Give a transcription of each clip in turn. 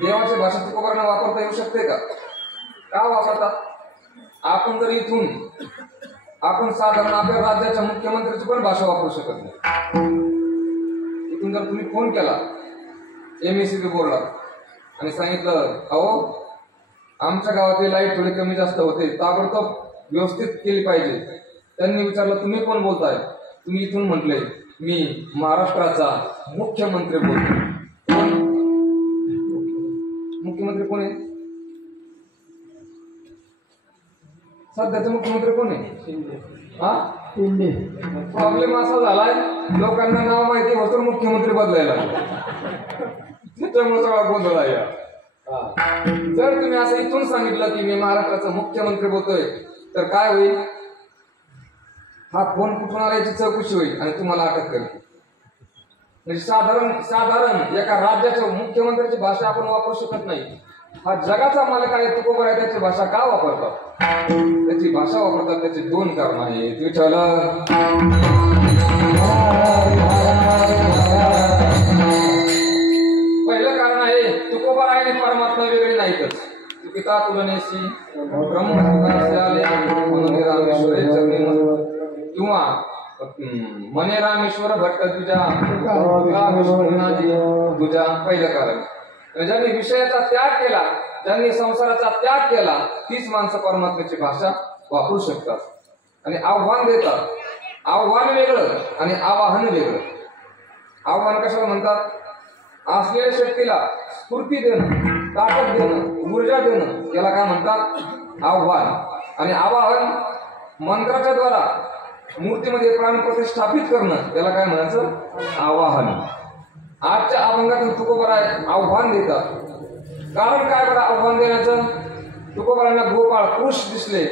देवाची भाषा तुकोबारांना वापरता येऊ शकते का? का वापरतात? आपण जर इथून आपण साधारण आपल्या राज्याच्या मुख्यमंत्र्याची पण भाषा वापरू शकत नाही. इथून जर तुम्ही फोन केला MSCB बोर्डला आणि सांगितलं अहो आमच्या गावातली लाईट थोडी कमी जास्त होते, ताबडतोब व्यवस्थित केली पाहिजे. त्यांनी विचारलं तुम्ही कोण बोलताय? तुम्ही इथून म्हटले मी महाराष्ट्राचा मुख्यमंत्री बोलतो. मुख्यमंत्री कोण आहे? सध्याचे मुख्यमंत्री कोण आहे? प्रॉब्लेम असा झालाय लोकांना नाव माहिती होतं मुख्यमंत्री बदलायला, त्याच्यामुळे सगळा गोंधळ आहे. जर तुम्ही असं इथून सांगितलं की मी महाराष्ट्राचा मुख्यमंत्री बोलतोय तर काय होईल? हा फोन कुठून आला याची चौकशी होईल आणि तुम्हाला अटक करतील. म्हणजे साधारण एका राज्याच्या मुख्यमंत्र्याची भाषा आपण वापरू शकत नाही. हा जगाचा मालक आहे तुकोबा आहे, त्याची भाषा का वापरतात? त्याची भाषा वापरतात त्याचे दोन कारण आहेत. विठ्ठल पहिलं कारण आहे तुकोबा आणि परमात्मा वेगळे नाहीतच. पिता तुलनेशी किंवा मने रामेश्वर भट्ट तुझ्या पहिलं कारण. ज्यांनी विषयाचा त्याग केला, ज्यांनी संसाराचा त्याग केला, तीच माणसं परमात्म्याची भाषा वापरू शकतात आणि आव्हान देतात. आव्हान वेगळं आणि आवाहन वेगळं. आव्हान कशाला म्हणतात? असलेल्या शक्तीला स्फूर्ती देणं, ताकद देणं, ऊर्जा देणं, याला काय म्हणतात? आव्हान. आणि आवाहन मंत्राच्या द्वारा मूर्तीमध्ये प्राण प्रतिष्ठापित करणं, त्याला काय म्हणायचं? आवाहन. आजच्या अभंगातून तुकोबाराय आव्हान देतात. कारण काय बरं आव्हान देण्याचं? तुकोबारांना गोपाळ कृष दिसले,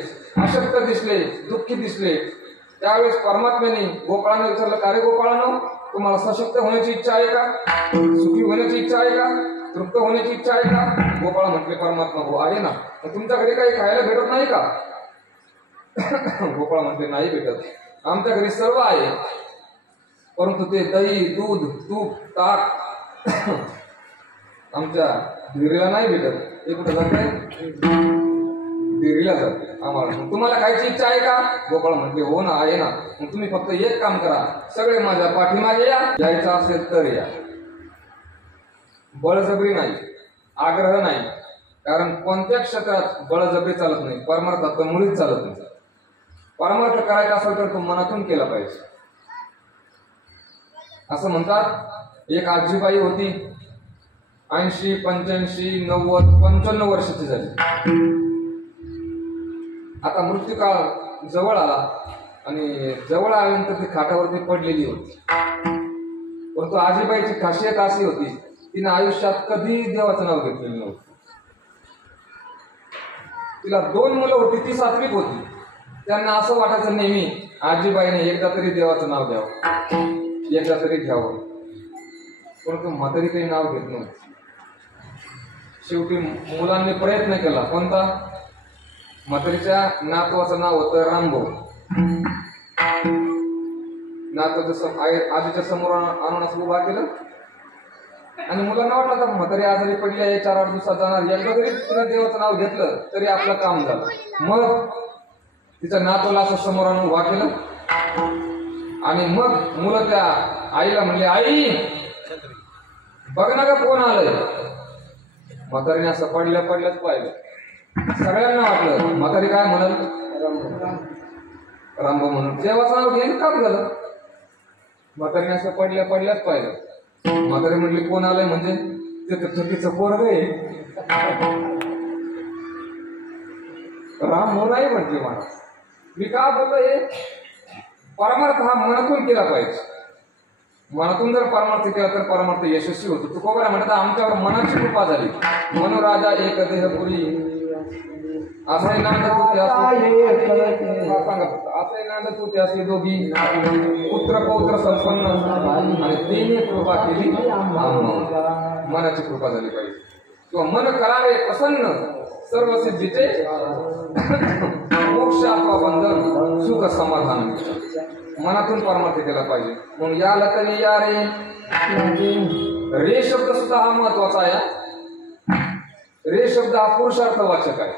अशक्त दिसले, दुःखी दिसले. त्यावेळेस परमात्म्याने गोपाळांना विचारलं का रे गोपाळांनो, तुम्हाला सशक्त होण्याची इच्छा आहे का? सुखी होण्याची इच्छा आहे का? तृप्त होण्याची इच्छा आहे का? गोपाळ म्हटले परमात्मा हो आहे ना. तुमच्या घरी काही खायला भेटत नाही का? गोपाळ म्हटले नाही भेटत. आमच्या घरी सर्व आहे, परंतु ते दही, दूध, तूप, ताक आमच्या डेअरीला नाही भेटत. ते कुठं जाते? डेअरीला जाते आम्हाला. तुम्हाला खायची इच्छा आहे का? गोपाळ म्हटले हो ना आहे ना. मग तुम्ही फक्त एक काम करा, सगळे माझ्या पाठीमागे या, यायचं असेल तर या. बळजबरी नाही, आग्रह नाही. कारण कोणत्या क्षेत्रात बळजबरी चालत नाही, परमार्थात तर मुळीच चालत नाही. परमार्थ करायचा असेल तर तो मनातून केला पाहिजे. असं म्हणतात एक आजीबाई होती, 80, 85, 90, 95 वर्षाची झाली. आता मृत्यू काळ जवळ आला आणि जवळ आल्यानंतर ती खाटावरती पडलेली होती. परंतु आजीबाईची खासियत अशी होती, तिने आयुष्यात कधी देवाचं नाव घेतलेलं नव्हतं. तिला 2 मुलं होती, ती सात्विक होती. त्यांना असं वाटायचं नेहमी आजीबाईने एकदा तरी देवाचं नाव द्यावं, एकदा तरी घ्यावं. परंतु म्हातारी काही नाव घेत नव्हती. शेवटी मुलांनी प्रयत्न केला. कोणता? म्हातारीच्या नातवाचं नाव होतं रामभाऊ. नातवाचं आजीच्या समोर आणून असं उभा केलं आणि मुलांना वाटलं तर म्हातारी आजारी पडली आहे, 4-8 दिवसात जाणार, एकदा जरी तिने देवाचं नाव घेतलं तरी आपलं काम झालं. मग तिच्या नातवाला असं समोर आणून उभा केलं आणि मग मुलं त्या आईला म्हणले आई बघ ना का कोण आलंय. म्हातारीने असं पडल्याच पाहिलं. सगळ्यांना वाटलं म्हातारी काय म्हणाल, रामभाऊ म्हणून देवाचं नाव घेऊन काम झालं. म्हातारीने असं पडल्याच पाहिलं. म्हातारी म्हणली कोण आलंय? म्हणजे ते तर थकीचं पोरग आहे. रामभाऊ नाही म्हटले मला. मी का बोलतोय? परमार्थ हा मनातून केला पाहिजे. मनातून जर परमार्थ केला तर परमार्थ यशस्वी होतो. तुकोबा म्हणतात आमच्यावर मनाची कृपा झाली. मनोराजा एक देहपुरी असं नांद तू त्याचे दोघी पुत्र पौत्र संपन्न आणि तिने कृपा केली. मनाची कृपा झाली पाहिजे किंवा मन करावे प्रसन्न सर्व सिद्धीचे मोक्ष अथवा बंधन सुख समाधान. मनातून परमार्थ केला पाहिजे. म्हणून या लतनी या रे, रे शब्द सुद्धा हा महत्वाचा आहे. रे शब्द हा पुरुषार्थवाचक आहे.